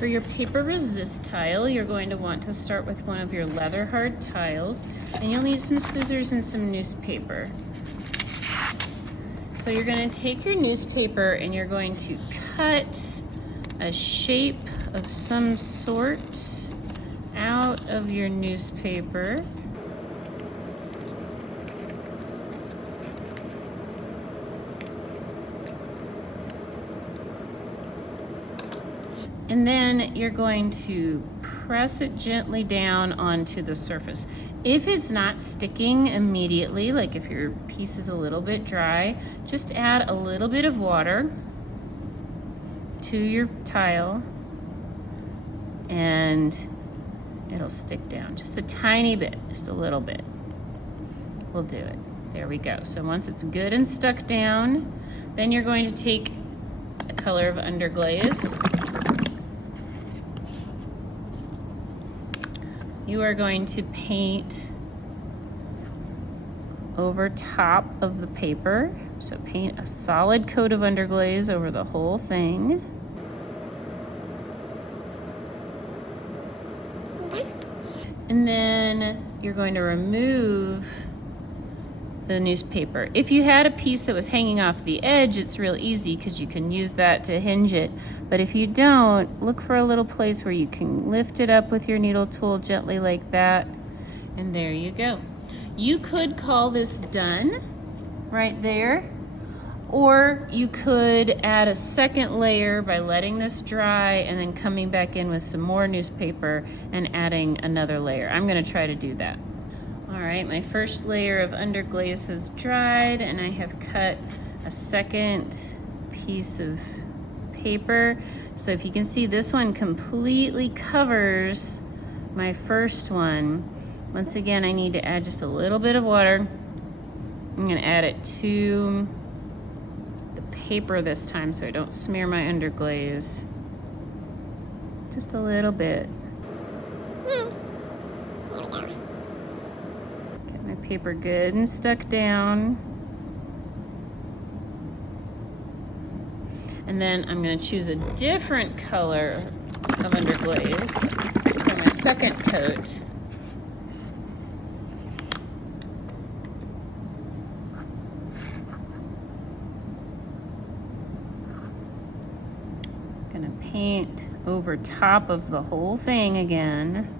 For your paper resist tile, you're going to want to start with one of your leather hard tiles, and you'll need some scissors and some newspaper. So you're going to take your newspaper and you're going to cut a shape of some sort out of your newspaper. And then you're going to press it gently down onto the surface. If it's not sticking immediately, like if your piece is a little bit dry, just add a little bit of water to your tile and it'll stick down. Just a tiny bit, just a little bit. We'll do it. There we go. So once it's good and stuck down, then you're going to take a color of underglaze. You are going to paint over top of the paper. So paint a solid coat of underglaze over the whole thing. And then you're going to remove the newspaper. If you had a piece that was hanging off the edge, it's real easy because you can use that to hinge it. But if you don't, look for a little place where you can lift it up with your needle tool gently like that. And there you go. You could call this done right there, or you could add a second layer by letting this dry and then coming back in with some more newspaper and adding another layer. I'm gonna try to do that. All right, my first layer of underglaze has dried and I have cut a second piece of paper. So if you can see, this one completely covers my first one. Once again, I need to add just a little bit of water. I'm gonna add it to the paper this time so I don't smear my underglaze. Just a little bit. Get my paper good and stuck down. And then I'm gonna choose a different color of underglaze for my second coat. Gonna paint over top of the whole thing again.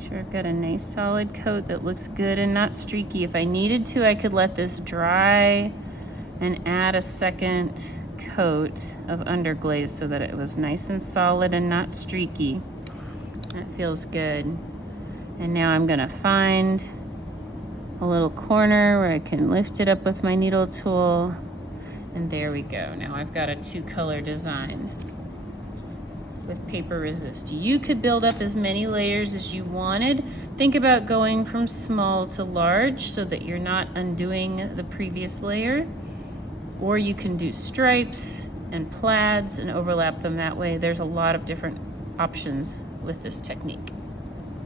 Sure, I've got a nice solid coat that looks good and not streaky. If I needed to, I could let this dry and add a second coat of underglaze so that it was nice and solid and not streaky. That feels good. And now I'm gonna find a little corner where I can lift it up with my needle tool. And there we go. Now I've got a two-color design with paper resist. You could build up as many layers as you wanted. Think about going from small to large so that you're not undoing the previous layer. Or you can do stripes and plaids and overlap them that way. There's a lot of different options with this technique.